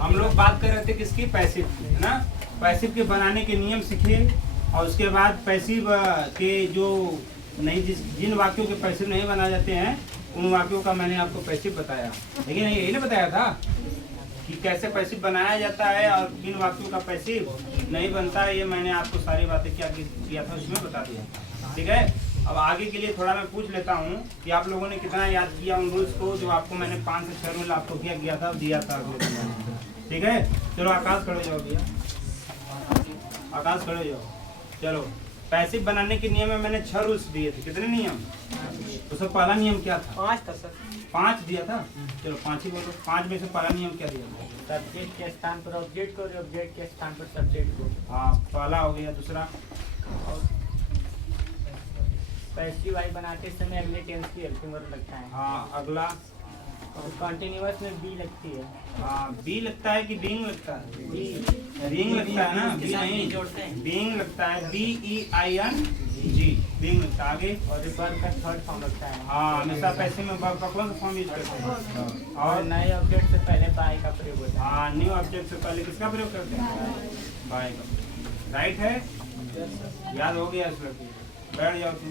हम लोग बात कर रहे थे किसकी, पैसिव की, है ना। पैसिव के बनाने के नियम सीखे और उसके बाद पैसिव के जो नहीं जिन वाक्यों के पैसिव नहीं बनाए जाते हैं उन वाक्यों का मैंने आपको पैसिव बताया, लेकिन यही नहीं बताया था कि कैसे पैसिव बनाया जाता है और किन वाक्यों का पैसिव नहीं बनता है। ये मैंने आपको सारी बातें क्या किया था उसमें बता दिया, ठीक है। अब आगे के लिए थोड़ा मैं पूछ लेता हूँ कि आप लोगों ने कितना याद किया उन रूल्स को जो आपको मैंने 5 से 6 रूल आपको क्या किया था, दिया था, ठीक है। चलो आकाश खड़े जाओ भैया, आकाश खड़े जाओ। चलो पैसिव बनाने के नियम में मैंने 6 रूल्स दिए थे। कितने नियम? तो सब पहला नियम क्या था? 5 था सर। 5 दिया था। चलो 5 ही बोलो। 5 में से पहला नियम क्या दिया? सब्जेक्ट के स्थान पर ऑब्जेक्ट को और ऑब्जेक्ट के स्थान पर सब्जेक्ट को। हाँ पहला हो गया। दूसरा पैसिव वाई बनाते समय अगले टेंस की हेल्पिंग वर्ब लगता है। हाँ अगला और कंटिन्यूअस में बी लगती है। हाँ बी लगता है कि बीइंग लगता है? बीइंग लगता है ना, बी नहीं जोड़ते हैं, बीइंग लगता है, BEING बीइंग लगता है। आगे और वर्ब का थर्ड फॉर्म लगता है। हाँ हमेशा पैसे में वर्ब का कौन सा फॉर्म यूज करते हैं? और नए ऑब्जेक्ट से पहले बाय का प्रयोग होता है। हाँ न्यू ऑब्जेक्ट से पहले किसका प्रयोग करते हैं? बाय का। राइट है, याद हो गया इस लड़की। बैठ जाओ तुम,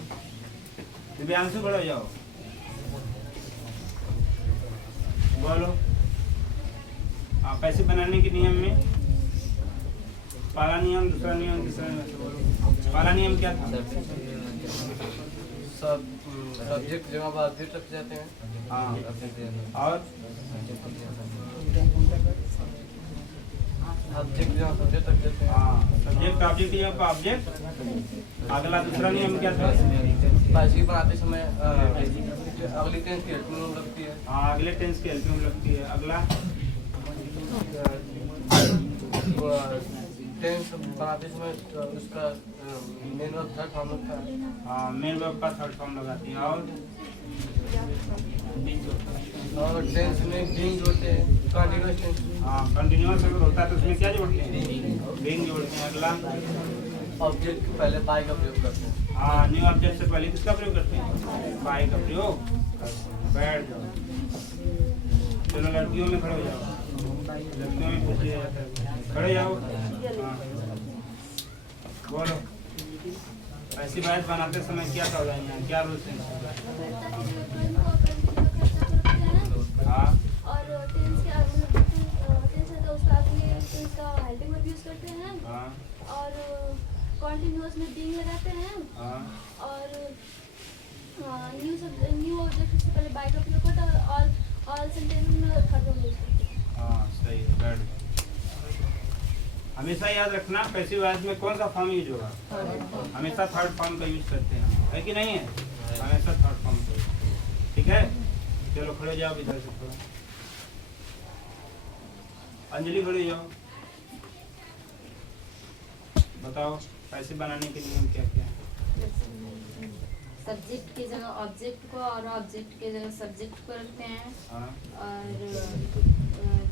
दिव्यांशु खड़े हो जाओ, बोलो। पैसे बनाने के नियम में पहला नियम, दूसरा नियम, तीसरा नियम, बोलो। पहला नियम क्या था? सब सब्जेक्ट जगह पर ऑब्जेक्ट रख जाते हैं। हाँ और ऑब्जेक्ट जगह सब्जेक्ट रख जाते हैं। हाँ सब्जेक्ट ऑब्जेक्ट या ऑब्जेक्ट। अगला दूसरा नियम क्या था? पैसिव बनाते समय अगली टेंस की हेल्पिंग लगती है। हाँ अगले टेंस की हेल्पिंग लगती है। अगला टेंस बनाते समय उसका मेन वर्ब थर्ड फॉर्म लगता है। हाँ मेन वर्ब का थर्ड फॉर्म लगाती है। और टेंस में बीइंग जोड़ते हैं, कंटीन्यूअस टेंस। हाँ कंटिन्यूअस अगर होता है तो उसमें क्या जोड़ते हैं? बीइंग जोड़ते हैं। अगला ऑब्जेक्ट के पहले बाय का प्रयोग करते हैं। हाँ न्यू ऑब्जेक्ट से पहले किसका प्रयोग करते हैं? बाय का प्रयोग। बैठ जाओ। चलो लड़कियों में खड़े हो जाओ, लड़कियों में पूछ लिया जाता है, खड़े जाओ। हाँ बोलो। ऐसी बात बनाते समय क्या सावधानी है, क्या रूल्स हैं? हाँ और टेंस के टेंस है तो उसका आगे उसका हेल्पिंग वर्ब यूज करते हैं। हाँ और कंटीन्यूअस में बीइंग लगाते हैं। हाँ और न्यू ऑब्जेक्ट से पहले बाय का प्रयोग होता है। ऑल सेंटेंस में थर्ड फॉर्म यूज करते हैं। हाँ सही है। बैठ जाओ। हमेशा याद रखना पैसिव वॉइस में कौन सा फॉर्म यूज होगा? हमेशा थर्ड फॉर्म का यूज करते हैं, है कि नहीं है? हमेशा थर्ड फॉर्म का, ठीक है। चलो खड़े जाओ इधर से थोड़ा। अंजलि खड़े जाओ, बताओ पैसिव बनाने के नियम क्या क्या है? सब्जेक्ट की जगह ऑब्जेक्ट को और ऑब्जेक्ट की जगह सब्जेक्ट को रखते हैं। हाँ और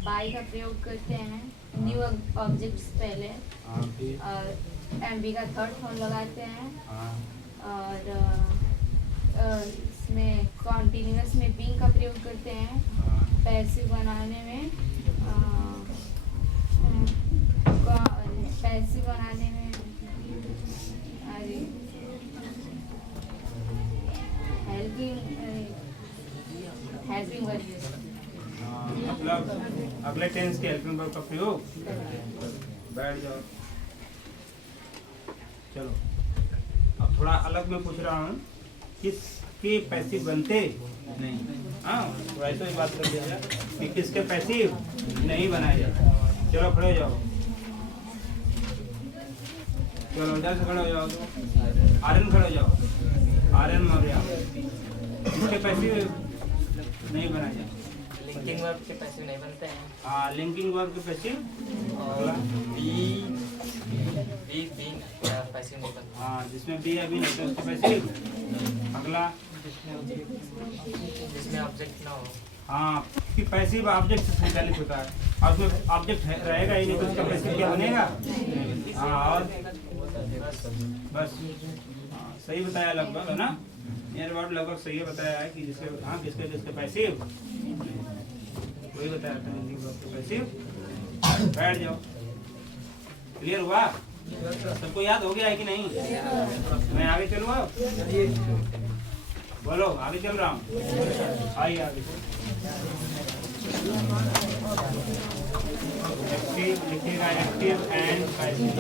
बाय का प्रयोग करते हैं न्यू ऑब्जेक्ट पहले। हाँ फिर और एमबी का थर्ड फॉर्म लगाते हैं। हाँ और इसमें कॉन्टिन्यूअस में बीइंग का प्रयोग करते हैं। हाँ पैसिव बनाने में पैसिव बनाने में अरे हेल्पिंग वर्ब। मतलब अगले टेंस के हेल्पिंग वर्ब का प्रयोग। बैठ जाओ। चलो अब थोड़ा अलग मैं पूछ रहा हूँ, किसके पैसिव बनते नहीं? हाँ वैसे ही बात कर लिया कि किसके पैसिव नहीं बनाए जाते। चलो खड़े हो जाओ, चलो इधर से खड़े हो जाओ। आर्यन खड़े हो जाओ, आर्यन मौर्य। किसके पैसिव नहीं बनाए जाते? लिंकिंग वर्ब के पैसिव नहीं बनते हैं। हाँ लिंकिंग वर्ब के पैसिव। और बी पैसिव नहीं बनते। हाँ जिसमें बी अभी नहीं तो उसके पैसिव। अगला जिसमें ऑब्जेक्ट ना हो। हाँ कि पैसिव ऑब्जेक्ट से संचालित होता है और उसमें ऑब्जेक्ट रहेगा ही नहीं तो उसका पैसिव क्या बनेगा? हाँ और बस हाँ, सही बताया लगभग, है ना? नियर अबाउट लगभग सही बताया है कि जिसके हाँ किसके किसके पैसिव वही बताया था, पैसिव बैठ जाओ। क्लियर हुआ? सबको याद हो गया है कि नहीं? मैं आगे चलूँ अब? बोलो, आगे चल रहा हूँ। आइए आगे। एक्टिव लिखिएगा, एक्टिव एंड पैसिव।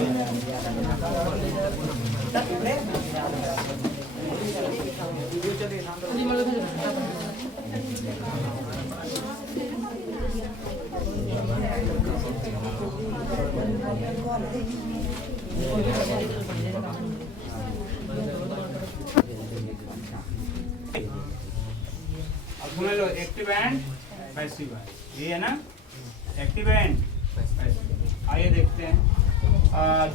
अब सुन लो, एक्टिव एंड पैसिव है, ये है ना, एक्टिव एंड पैसिव। आइए देखते हैं।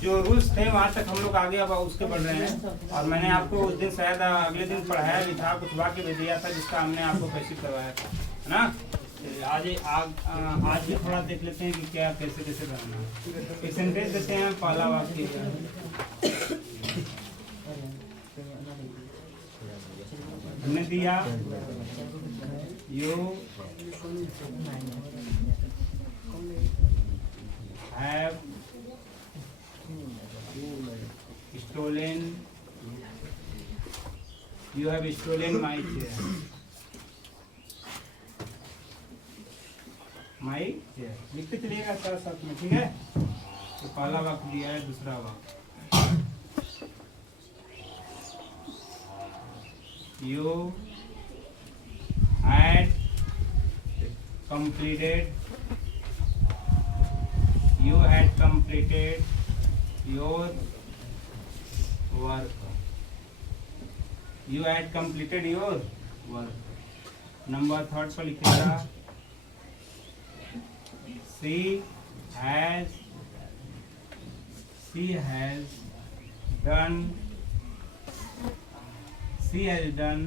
जो रूल्स थे वहाँ तक हम लोग आगे अब उसके बढ़ रहे हैं। और मैंने आपको उस दिन शायद अगले दिन पढ़ाया भी था, कुछ वाक्य भी दिया था जिसका हमने आपको पैसिव करवाया था, है ना। आज भी थोड़ा देख लेते हैं कि क्या कैसे कैसे बनाना है। एक सेंटेंस देते हैं, पहला वाक्य हमने दिया, you have stolen, you have stolen my chair, my chair। लिखते चलिएगा साथ साथ में, ठीक है। तो पहला वाक्य दिया है, दूसरा वाक्य you had completed your work, you had completed your work। Number third पर लिखिएगा, she has done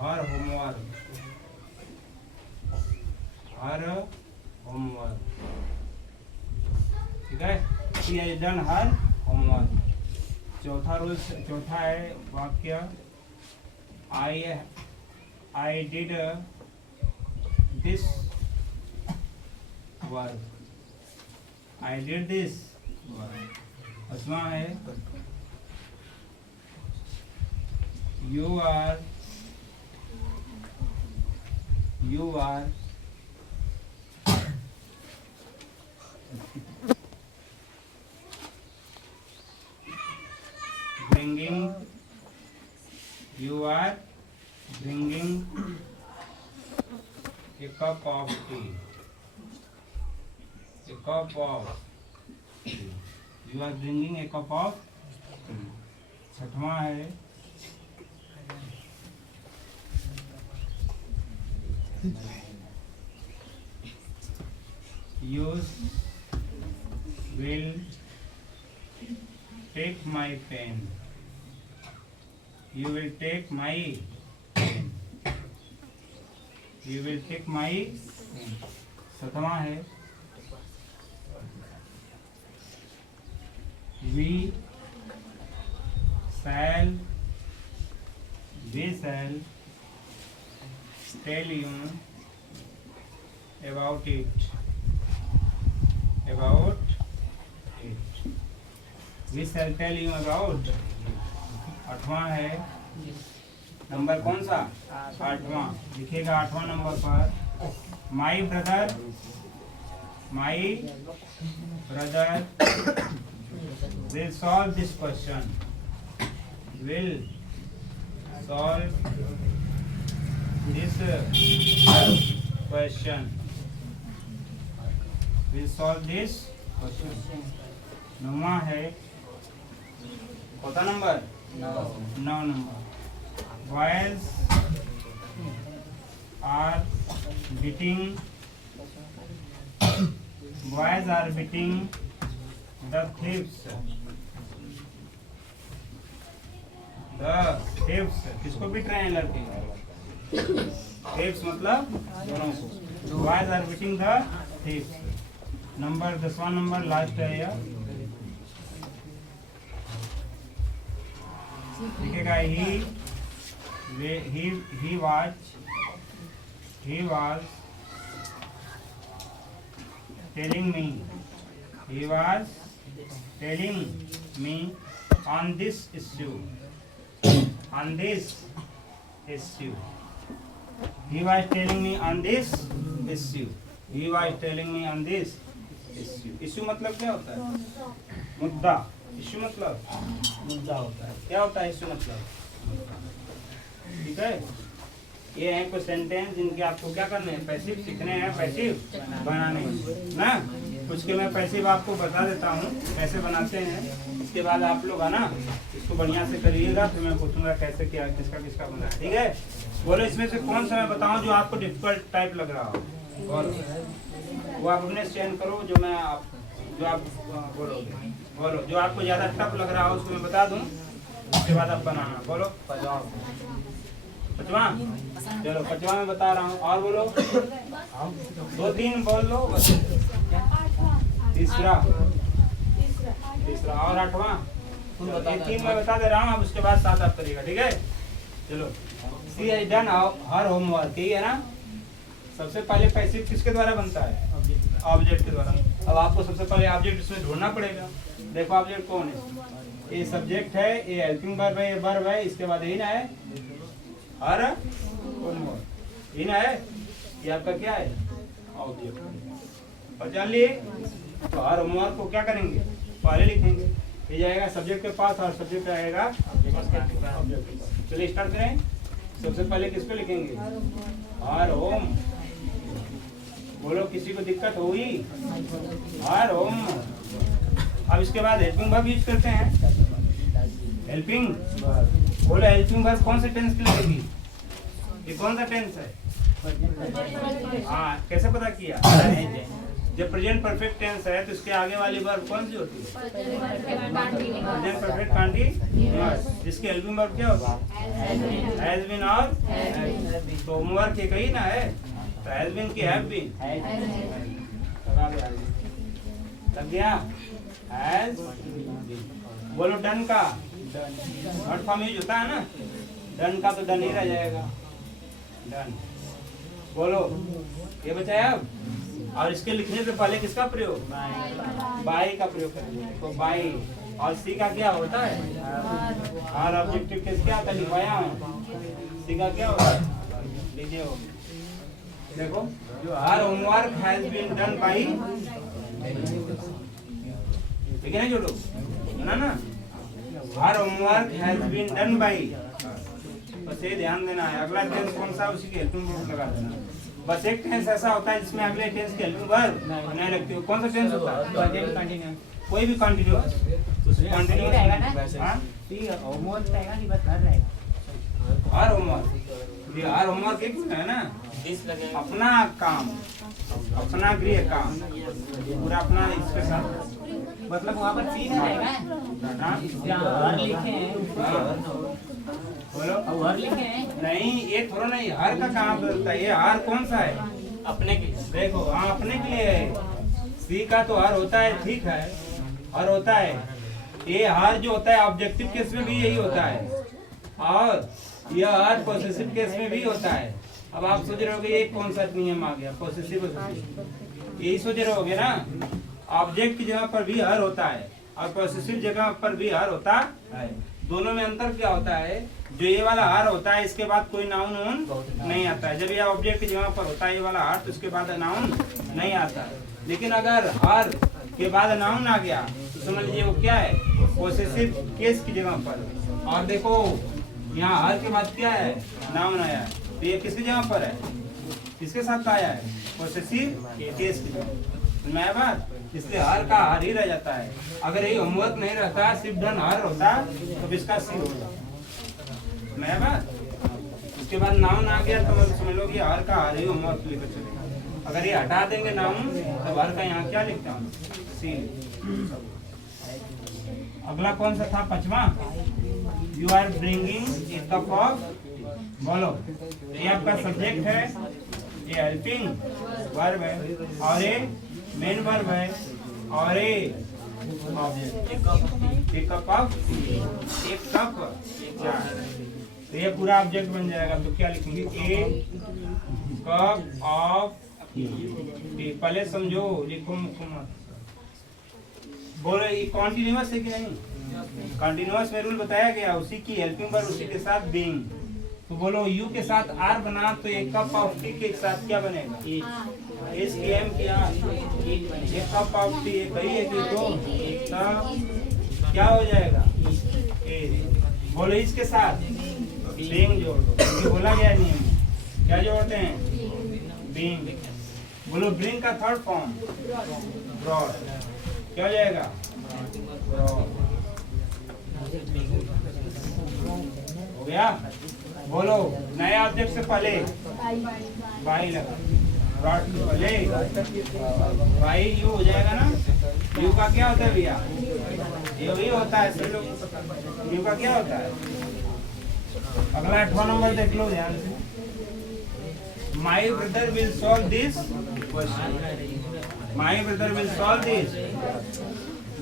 her homework, ठीक है। she has done her homework। चौथा है वाक्य, I did this work, I did this work। पांचवा है, you are bringing a cup of tea, you are bringing a cup of tea। छठवां है, you will take my pen, you will take my pen। सातवां है, we shall tell you about it, we shall tell you about। आठवां है, number कौन सा? आठवां। लिखेगा 8वां नंबर पर, my brother will solve this question, will solve this question, will solve this question। 9वां है, कौन number? 9 number. Boys are beating the thieves, किसको बीट रहे हैं लड़के? thieves मतलब दोनों को। Boys are beating the thieves। Number 10वां नंबर लास्ट है यह, लिखेगा he he was telling me on this issue. He was telling me on this issue. Issue मतलब क्या होता है? मुद्दा। इश्यू मतलब मुद्दा होता है। क्या होता है इश्यू मतलब? ठीक है, ये है कुछ सेंटेंस जिनके आपको क्या करने हैं, पैसिव सीखने हैं, पैसिव बनाने हैं ना। कुछ के मैं पैसिव आपको बता देता हूँ कैसे बनाते हैं, इसके बाद आप लोग है ना इसको बढ़िया से करिएगा, फिर मैं पूछूंगा कैसे क्या किसका किसका बना है। ठीक है, बोलो इसमें से कौन सा मैं बताऊँ जो आपको डिफिकल्ट टाइप लग रहा हो, बोलो वो आप अपने चयन करो, जो आप बोलो जो आपको ज़्यादा टफ लग रहा हो उसको मैं बता दूँ, उसके बाद आप बनाना। बोलो पांचवा, चलो पांचवा में बता रहा हूँ, और बोलो 2-3 बोल लो बस। तीसरा और 8वां 3 मैं बता दे रहा हूँ, अब उसके बाद 7 आप करिएगा। ठीक है, चलो सी हैज डन हर होमवर्क, यही है ना। सबसे पहले पैसिव किसके द्वारा बनता है? ऑब्जेक्ट के द्वारा। अब आपको सबसे पहले ऑब्जेक्ट इसमें ढूंढना पड़ेगा। देखो ऑब्जेक्ट कौन है? ये सब्जेक्ट है, ये हेल्पिंग वर्ब है, ये वर्ब है, इसके बाद यही ना है हर होमवर्क, यही ना है, ये आपका क्या है? ऑब्जेक्ट। पहचान लिए? तो हर होमवर्क को क्या करेंगे? पहले लिखेंगे, ये जाएगा सब्जेक्ट के पास और सब्जेक्ट आएगा ऑब्जेक्ट। चलिए स्टार्ट करें। सबसे पहले किसको लिखेंगे? हर होम। बोलो किसी को दिक्कत हुई? हर होम। अब इसके बाद हेल्पिंग वर्ब यूज करते हैं। हेल्पिंग, बोलो हेल्पिंग वर्ब कौन से टेंस की लगेगी? ये कौन सा टेंस है? हाँ, कैसे पता किया? जब प्रेजेंट परफेक्ट टेंस है तो इसके आगे वाली वर्ब कौन सी होती है? Present perfect continuous. जिसके हेल्पिंग वर्ब क्या होगा? हैज बीन और तो होमवर्क एक ही ना है, तो हैज बीन की हैव बीन लग गया। हैज, बोलो डन का नॉट फॉर्म यूज होता है ना, डन का तो डन ही रह जाएगा, डन। बोलो ये बचाया। अब और इसके लिखने से पहले किसका प्रयोग? बाई का प्रयोग करेंगे। तो बाई और सी का क्या होता है? और ऑब्जेक्टिव केस क्या था लिखवाया हूँ, सी का क्या होता है? लीजिए हो, देखो हर homework has been done by, ठीक है ना जोड़ो ना, हर homework has been done by. बस ये ध्यान देना है। अगला टेंस कौन सा, उसी के हेल्पिंग वर्ब लगा देना। बस एक टेंस ऐसा होता है जिसमें अगले टेंस की हेल्पिंग वर्ब नहीं लगती हो। कौन सा टेंस होता है? कोई भी कंटिन्यूअस, कंटिन्यूअस रहेगा ना। हां, होमवर्क रहेगा कि बस घर रहेगा? हर होमवर्क, ये हर होमवर्क एक है ना, अपना काम, अपना गृह काम पूरा अपना इसके साथ, मतलब वहाँ पर सी रहेगा। हर लिखे हैं, बोलो हर लिखे हैं। नहीं, ये थोड़ा नहीं, हर का कहाँ पे होता है? ये हर कौन सा है? अपने के लिए। देखो हाँ, अपने के लिए है। सी का तो हर होता है, ठीक है, हर होता है। ये हर जो होता है ऑब्जेक्टिव केस में भी यही होता है, और यह हर पॉसेसिव केस में भी होता है। अब आप सोच रहे होगे ये कौन सा नियम आ गया, पॉसेसिव, यही सोच रहे होगे ना। ऑब्जेक्ट की जगह पर भी हर होता है और पॉसेसिव जगह पर भी हर होता है। दोनों में अंतर क्या होता है? जो ये वाला हर होता है इसके बाद कोई नाउन नहीं आता है। जब ये ऑब्जेक्ट की जगह पर होता है ये वाला हर, तो इसके बाद नाउन नहीं आता है। लेकिन अगर हर के बाद नाउन आ गया तो समझ लीजिए वो क्या है? पॉसेसिव केस की जगह पर। और देखो यहाँ हर के बाद क्या है? नाउन आया है, तो ये किसकी जगह पर है? किसके साथ आया है? पॉसेसिव केस की जगह। मैं बात, इसलिए हर का हर ही रह जाता है। अगर ये होमवर्क नहीं रहता, सिर्फ डन हर होता, तो इसका सी होता। मैं बात, उसके बाद नाउन आ गया तो समझ लो कि हर का हर ही होमवर्क लेकर चलेगा। अगर ये हटा देंगे नाउन तो हर का यहाँ क्या लिखता हूँ? सी। अगला कौन सा था? पांचवा, you are bringing a cup of, बोलो ये आपका सब्जेक्ट है, ये हेल्पिंग वर्ब है, और ये मेन वर्ब है, और ये ऑब्जेक्ट। एक कप ऑफ, एक कप, तो ये पूरा ऑब्जेक्ट बन जाएगा। तो क्या लिखेंगे, ए कप ऑफ टी। पहले समझो, लिखो मुकम्मल। बोलो ये कॉन्टिन्यूअस है कि नहीं? कॉन्टिन्यूअस में रूल बताया गया, उसी की हेल्पिंग वर्ब उसी के साथ बीइंग। तो बोलो यू के साथ आर बना तो एक कप ऑफ टी के साथ क्या बनेगा? एस के एम की आर। एक कप ऑफ टी एक ही है कि तो क्या हो जाएगा? ए। बोलो इसके साथ बीइंग जोड़ दो, क्योंकि बोला गया नियम क्या जोड़ते हैं? बीइंग। बोलो ब्रिंग का थर्ड फॉर्म ब्रॉड, क्या हो जाएगा? ब्रॉड। हो गया? बोलो नया ऑब्जेक्ट से पहले बाई लगा, ब्रॉड से पहले बाई यू हो जाएगा ना। यू का क्या होता है भैया? ये वही होता है सभी लोग। यू का क्या होता है? अगला 8वां नंबर देख लो ध्यान से। My brother will solve this question. My brother will solve this.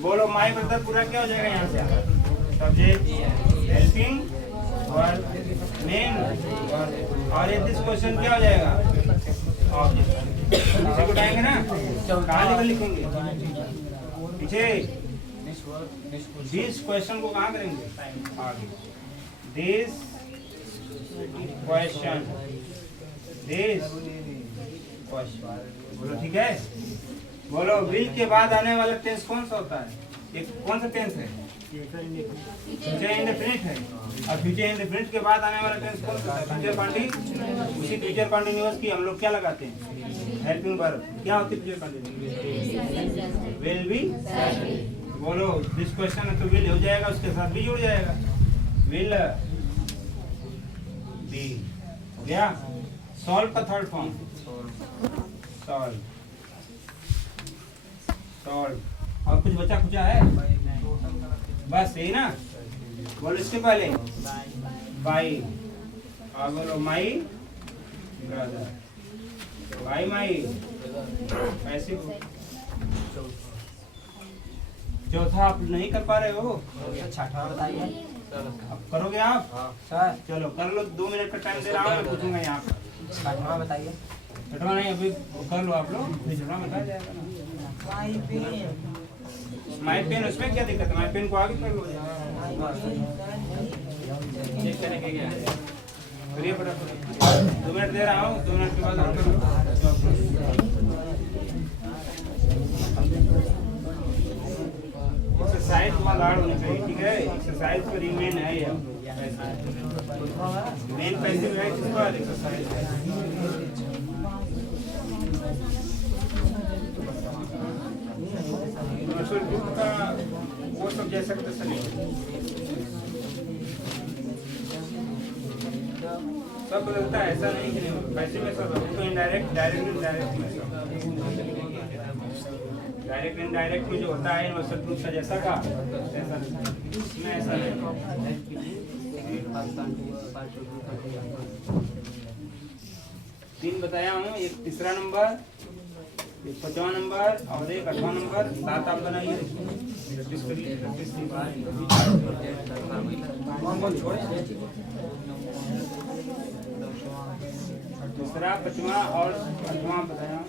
बोलो माई ब्रदर पूरा क्या हो जाएगा यहाँ से? Subject, helping verb, main verb, और ये दिस क्वेश्चन क्या हो जाएगा? ऑब्जेक्ट। इसे उठाएंगे ना, कहाँ लेकर लिखेंगे? पीछे। दिस क्वेश्चन को कहाँ करेंगे? आगे। This question, this question. बोलो ठीक है? बोलो विल के बाद आने वाला टेंस कौन सा होता है? एक कौन सा टेंस है? फ्यूचर इंडेफिनिट है। और फ्यूचर इंडेफिनिट के बाद आने वाला टेंस कौन सा है? Future continuous. उसी फ्यूचर कंटिन्यूअस की हम लोग क्या लगाते हैं? Helping verb. क्या होती है फ्यूचर कंटिन्यूअस? Will be. बोलो दिस क्वेश्चन है तो विल हो जाएगा, उसके साथ भी जुड़ जाएगा, विल बी। हो गया? सॉल्व का थर्ड फॉर्म सॉल्व, सॉल्व। और कुछ बचा कुचा है? बस यही ना। बोलो इसके पहले बाई, और बोलो माई ब्रदर, बाई माई। ऐसे चौथा आप नहीं कर पा रहे हो? छठवां बताइए। अब करोगे आप? सर चलो कर लो, 2 मिनट का टाइम दे रहा हूँ, मैं पूछूंगा यहाँ पर। छठवां बताइए। छठवां नहीं, अभी कर लो आप लोग, फिर छठवां बताया जाएगा ना। माई पेन, उसमें क्या दिक्कत है? माई पेन को आगे कर लो। चेक करने के क्या है? करिए फटाफट। 2 मिनट दे रहा हूँ, 2 मिनट के बाद आप कर लो। एक्सरसाइज वहाँ गार्ड होनी चाहिए, ठीक है? एक्सरसाइज पर ही मेन है ये, मेन पैसिव है जिस पर एक्सरसाइज है। का वो सब जैसा सभी सब बदलता है, ऐसा नहीं कि नहीं। पैसिव में सब तो इनडायरेक्ट, डायरेक्ट, इनडायरेक्ट में सब। डायरेक्ट इनडायरेक्ट में जो होता है यूनिवर्सल ट्रूथ का जैसा का ऐसा इसमें ऐसा नहीं। 3 बताया हूँ, एक तीसरा नंबर, एक 5वां नंबर और एक 8वां नंबर। 7 आप बनाइए, प्रैक्टिस करिए, प्रैक्टिस की बात। दूसरा, 5वां और 8वां बताया।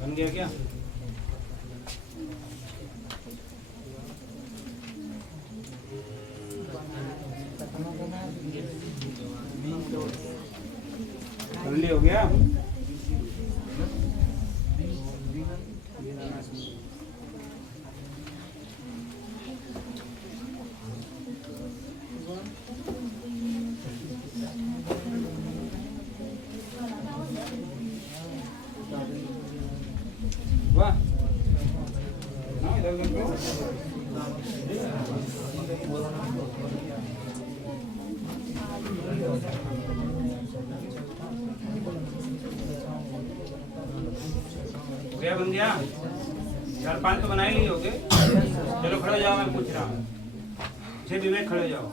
बन गया क्या? जल्दी हो गया? वाह, ना इधर देखो। क्या बन गया? 4-5 तो बना ही लिए होगे। चलो खड़े हो जाओ, मैं पूछ रहा हूँ। जय विवेक खड़े हो जाओ।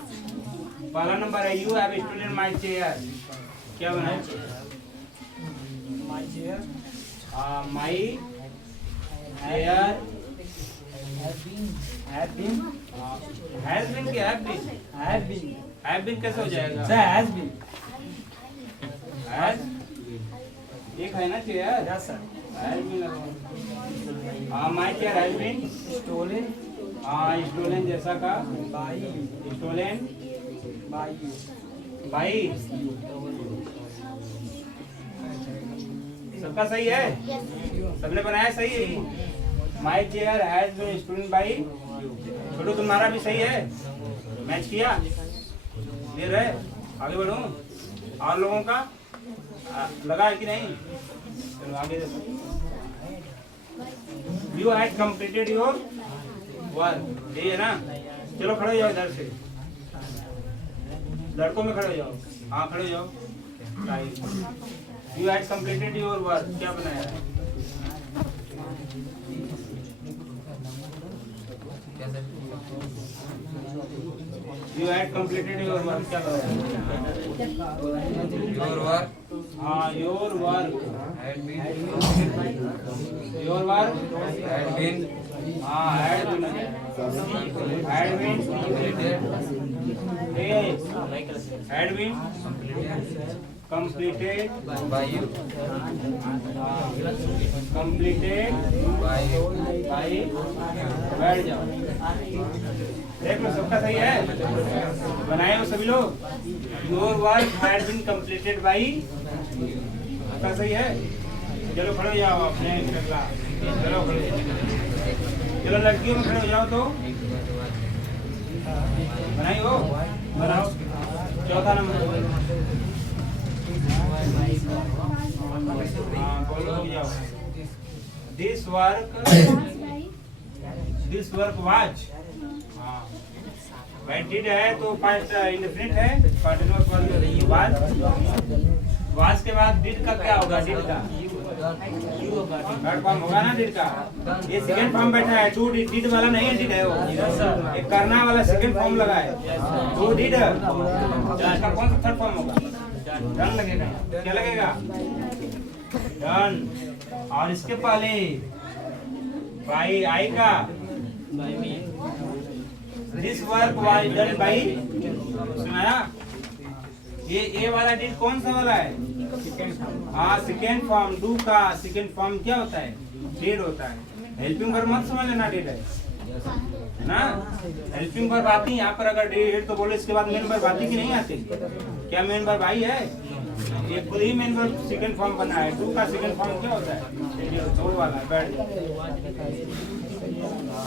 पहला नंबर है you have student my chair. क्या बना है? My chair my chair have been has been क्या हैव बीन कैसे हो जाएगा? सर हैज बीन हैज एक है ना chair. Yes sir has been लगा। My chair has been stolen stolen जैसा का बाय स्टोलन बाय भाई सबका सही है? सबने बनाया सही है? My chair has been student by. Chhotu तुम्हारा भी सही है? मैच किया? क्लियर है? आगे बढ़ो। और लोगों का लगा है कि नहीं? चलो आगे देखो। You had completed your work. यही है ना? चलो खड़े हो जाओ इधर से, लड़कों में खड़े हो जाओ। हाँ खड़े हो जाओ। You had completed your work. क्या बनाया है? You had completed your work. क्या बनाया? Your work हाँ your work. had been Your work. हाँ had been completed had been completed by you completed by you by बैठ जाओ। देख लो सबका सही है? बनाए हो सभी लोग? Your work had been completed by. सबका सही है? चलो खड़े हो जाओ अपने अगला। चलो खड़े हो जाओ। चलो लड़कियों में खड़े हो जाओ। तो बनाई हो? बनाओ। चौथा नंबर। हाँ बोलो जाओ। This work was. हाँ डिड है तो पास्ट इंडेफिनिट है। कंटीन्यूअस वाज के बाद डिड का क्या होगा? डिड का थर्ड फॉर्म होगा ना डिड का। ये सेकंड फॉर्म बैठा है। टू डिड वाला नहीं है, डिड है वो। एक करना वाला सेकंड फॉर्म लगा है। टू डिड इसका कौन सा थर्ड फॉर्म होगा? डन लगेगा। क्या लगेगा? डन। और इसके पहले बाई आएगा। This work was done by. सुनाया? ये वाला डिड कौन सा वाला है? हाँ सेकेंड फॉर्म। डू का सेकेंड फॉर्म क्या होता है? डिड होता है। हेल्पिंग वर्ब मत समझ लेना, डिड है ना। हेल्पिंग वर्ब आती है यहाँ पर। अगर डिड तो बोले इसके बाद मेन वर्ब आती कि नहीं आती? क्या मेन वर्ब आई है? ये खुद ही मेन वर्ब सेकंड फॉर्म बना है। टू का सेकंड फॉर्म क्या होता है? दो वाला। बैठ।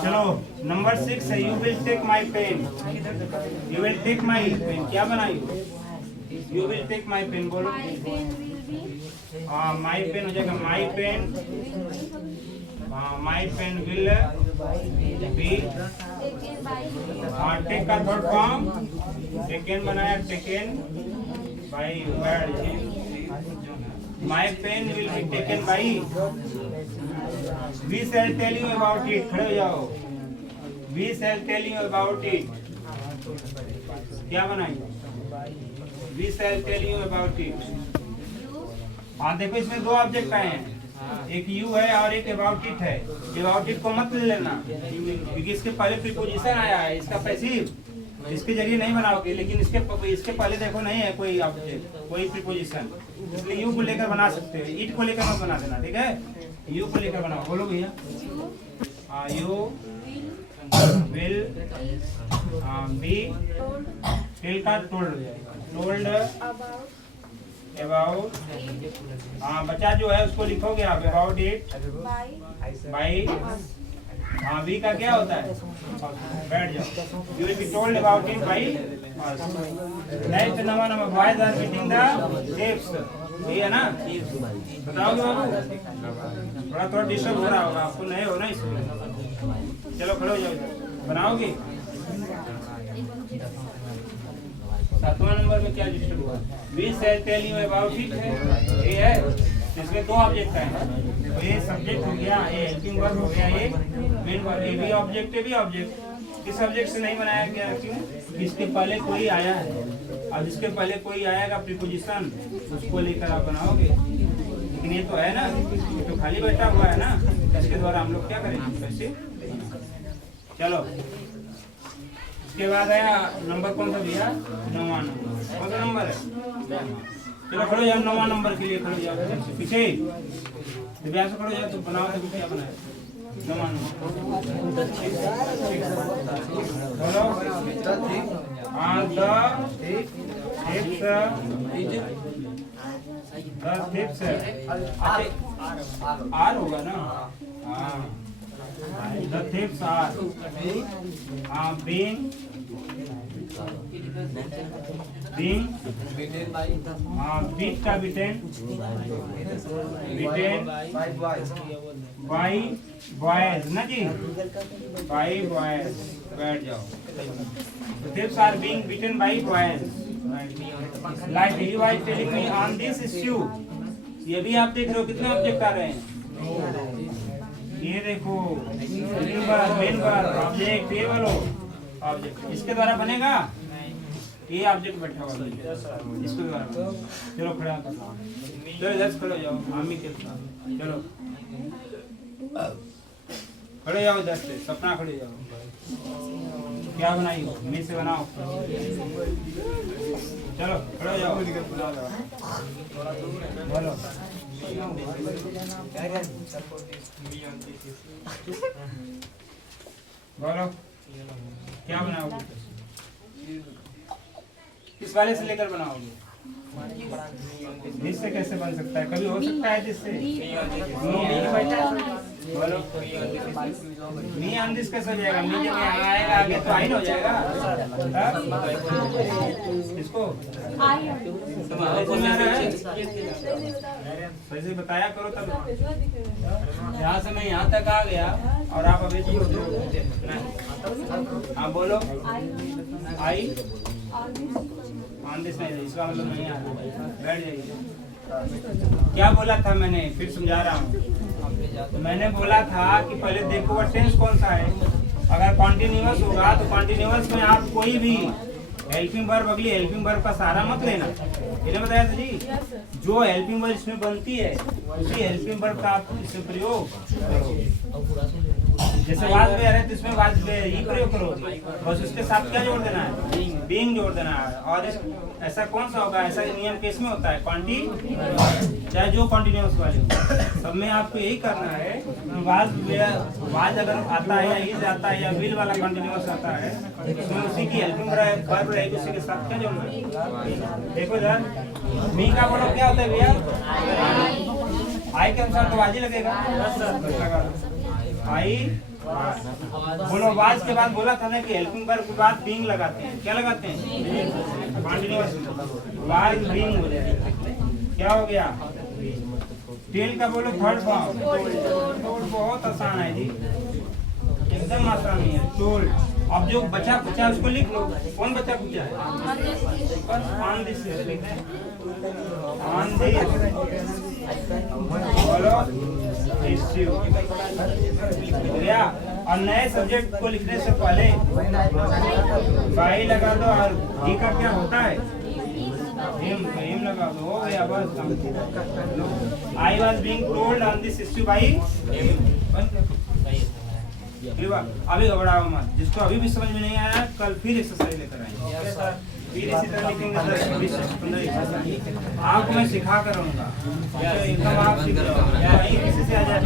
चलो नंबर 6 है you will take my pen. You will take my pen क्या बनाई? You will take my pen बोलो। हाँ माई पेन हो जाएगा माई पेन। हाँ माई पेन विल बी। हाँ टेक का थर्ड फॉर्म टेकन बनाया। Taken by word. My pen will be taken by. We shall tell you about it. खड़े हो जाओ। We shall tell you about it. क्या बनाई? We shall tell you about it. हाँ देखो इसमें दो ऑब्जेक्ट आए हैं। एक you है और एक about it है। about it को मत ले लेना क्योंकि इसके पहले प्रीपोजिशन आया है। इसका पैसिव इसके जरिए नहीं बनाओगे, लेकिन इसके पहले देखो नहीं है कोई ऑब्जेक्ट कोई प्रीपोजिशन, इसलिए यू को लेकर बना सकते हो। इट को लेकर मत बना देना, ठीक है? यू को लेकर बनाओ। बोलो भैया। You will be. टिल का टोल्ड हो जाएगा। Told about. हाँ बच्चा जो है उसको लिखोगे आप। About it by. हाँ बी का क्या होता है? बैठ जाओ। You will be told about it by. Next number boys are meeting the shapes. ये है ना? बताओगे बाबू? थोड़ा डिस्टर्ब हो रहा होगा आपको, नए हो ना इसमें। चलो खड़े हो जाओ। बनाओगे? 7वां नंबर में क्या डिस्टर्ब हुआ? We shall tell you about it है। ये है इसमें दो ऑब्जेक्ट है, तो ये सब्जेक्ट हो गया, ये हेल्पिंग वर्ब हो गया, ये मेन वर्ब। ये भी ऑब्जेक्ट, ये भी ऑब्जेक्ट। किस ऑब्जेक्ट से नहीं बनाया गया? क्यों? इसके पहले कोई आया है, अब इसके पहले कोई आएगा प्रीपोजिशन, उसको लेकर आप बनाओगे। लेकिन ये तो है ना, ये तो खाली बैठा हुआ है ना, इसके द्वारा हम लोग क्या करेंगे? कैसे? चलो, इसके बाद आया नंबर कौन सा दिया? 9वां नंबर। कौन सा नंबर है? चलो खड़ो जाओ, 9वां नंबर के लिए खड़ो जाओ, पीछे दिव्या से खड़ो जाओ, तो बनाओ तो क्या बनाए? 9वां नंबर बोलो। आर होगा ना? हाँ, the thieves are being beat का beaten by boys ना जी, by boys। बैठ जाओ। The thieves are being beaten by boys, like he was telling me on this issue। ये भी आप देख रहे हो कितने ऑब्जेक्ट आ रहे हैं? ये देखो, मेन वर्ब, ऑब्जेक्ट, ये वाला ऑब्जेक्ट इसके द्वारा बनेगा। ये ऑब्जेक्ट बैठा हुआ है इसके द्वारा। चलो खड़ा करो, चलो इधर खड़े जाओ, आमी के साथ चलो खड़े जाओ, इधर से सपना खड़े जाओ। क्या बनाई हो? मी से बनाओ। चलो खड़े जाओ, बोलो। बोलो क्या बनाओगे? किस वाले से लेकर बनाओगे? जिससे कैसे बन सकता है? कभी हो सकता है जिससे? बोलो मी ऑन दिस कैसे हो जाएगा? मी जब यहाँ आएगा आगे तो आई हो जाएगा। इसको वैसे बताया करो तब। यहाँ से मैं यहाँ तक आ गया और आप अभी हाँ बोलो। आई ऑन दिस नहीं, इसका मतलब नहीं आ रहा। बैठ जाइए। क्या बोला था मैंने? फिर समझा रहा हूँ। मैंने बोला था कि पहले देखो वो टेंस कौन सा है। अगर कॉन्टिन्यूअस होगा तो कॉन्टिन्यूअस में आप कोई भी हेल्पिंग वर्ब, अगली हेल्पिंग वर्ब का सहारा मत लेना। मैंने बताया था जी, जो हेल्पिंग वर्ब इसमें बनती है उसी हेल्पिंग वर्ब का आप इसमें प्रयोग करो। जैसे वाज में है तो इसमें वाज में ही प्रयोग करो, बस उसके साथ क्या जोड़ देना है? बीइंग जोड़ देना है। और ऐसा कौन सा होगा? ऐसा नियम केस में होता है कॉन्टिन्यूअस, चाहे जो कॉन्टिन्यूअस वाले हो, सब में आपको यही करना है। वाज अगर आता है या इज आता है या विल वाला कॉन्टिन्यूअस आता है, उसमें उसी की हेल्पिंग वर्ब रहेगी, उसी के साथ क्या जोड़ना है? देखो इधर मी का बोलो क्या होता है भैया? आई के अनुसार तो वाज ही लगेगा। आई बोलो। वाज के बाद बोला था ना कि हेल्पिंग वर्ब के बाद बीइंग लगाते हैं। क्या लगाते हैं? कॉन्टिन्यूअस। वाज बीइंग हो जाएगा। क्या हो गया? टेल का बोलो थर्ड फॉर्म। टोल्ड बहुत आसान है जी, एकदम आसान है। टोल्ड। अब जो बचा कुचा उसको लिख लो। कौन बचा कुचा है? ऑन दिस लिख रहे हैं। ऑन दिस बोलो इश्यू हो गया। और नए सब्जेक्ट को लिखने से पहले बाई लगा दो और ही का क्या होता है? हिम लगा दो, हो गया बस। I was being told on this issue by. अभी घबराओ मत, जिसको अभी भी समझ में नहीं आया कल फिर एक्सरसाइज लेकर आएंगे। फिर इसी तरह लिखेंगे 10-20-15 एक्सरसाइज आपको मैं सिखा कर रहूँगा। एकदम आप सीख जाओ, किसी से आ जाए